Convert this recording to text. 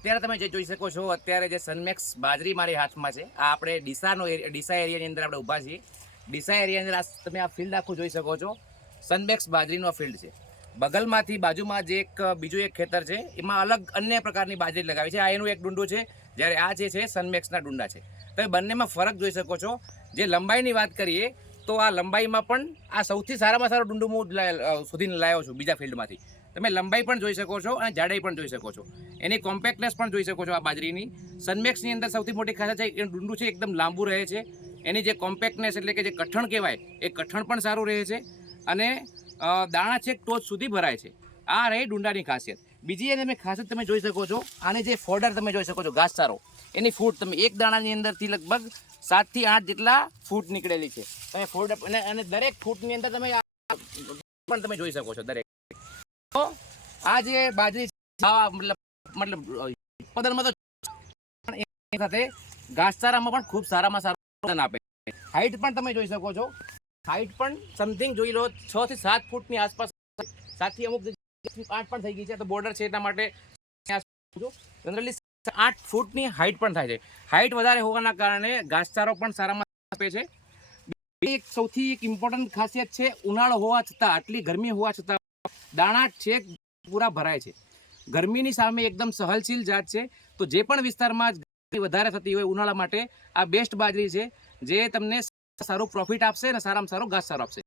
અત્યારે તમે જે જોઈ શકો છો, અત્યારે જે સનમેક્સ બાજરી મારી હાથમાં છે, આ આપણે ડીસા એરિયાની અંદર આપણે ઊભા છીએ. ડીસા એરિયાની અંદર તમે આ ફિલ્ડ આખું જોઈ શકો છો. સનમેક્સ બાજરીનો ફિલ્ડ છે. બગલમાંથી બાજુમાં જે બીજું એક ખેતર છે, એમાં અલગ અન્ય પ્રકારની બાજરી લગાવી છે. આ એનું એક ડુંડું છે, જ્યારે આ જે છે સનમેક્સના ડુંડા છે. તમે બંનેમાં ફરક જોઈ શકો છો. જે લંબાઈની વાત કરીએ તો આ લંબાઈમાં પણ આ સૌથી સારામાં સારું ડુંડું હું શોધીને લાવ્યો છું બીજા ફિલ્ડમાંથી. તમે લંબાઈ પણ જોઈ શકો છો અને જાડાઈ પણ જોઈ શકો છો. એની કોમ્પેક્ટનેસ પણ જોઈ શકો છો. આ બાજરીની સનમેક્સની અંદર સૌથી મોટી ખાસિયત છે એનું ડુંડું છે એકદમ લાંબુ રહે છે. એની જે કોમ્પેક્ટનેસ એટલે કે જે કઠણ કહેવાય એ કઠણ પણ સારું રહે છે અને દાણા છેક ટોચ સુધી ભરાય છે. આ રહી ડુંડાની ખાસિયત. બીજી એને ખાસિયત તમે જોઈ શકો છો. આની જે ફોડર તમે જોઈ શકો છો, ઘાસચારો, એની ફૂટ તમે એક દાણાની અંદરથી લગભગ 7 થી 8 જેટલા ફૂટ નીકળેલી છે. તમે ફોડ અને દરેક ફૂટની અંદર તમે પણ તમે જોઈ શકો છો. દરેક તો આ જે બાજરી મતલબ ઉત્પાદનમાં તો સાથે ઘાસચારામાં પણ ખૂબ સારામાં સારું ઉત્પાદન આપે છે. હાઈટ પણ તમે જોઈ શકો છો. હાઈટ પણ સમથિંગ જોઈ લો 6 થી 7 ફૂટની આસપાસ, 7 થી અમુક 8 પણ થઈ ગઈ છે. તો બોર્ડર છે એટલા માટે જનરલી 8 ફૂટની હાઈટ પણ થાય છે. હાઈટ વધારે હોવાના કારણે ઘાસચારો પણ સારામાં આપે છે. એક સૌથી એક ઇમ્પોર્ટન્ટ ખાસિયત છે, ઉનાળો હોવા છતાં, આટલી ગરમી હોવા છતાં દાણા છેક પૂરા ભરાય છે. ગરમીની સામે એકદમ સહનશીલ જાત છે. તો જે પણ વિસ્તારમાં ગરમી વધારે થતી હોય ઉનાળા માટે આ બેસ્ટ બાજરી છે, જે તમને સારું પ્રોફિટ આપશે અને સારામાં સારો ઘાસચારો આપશે.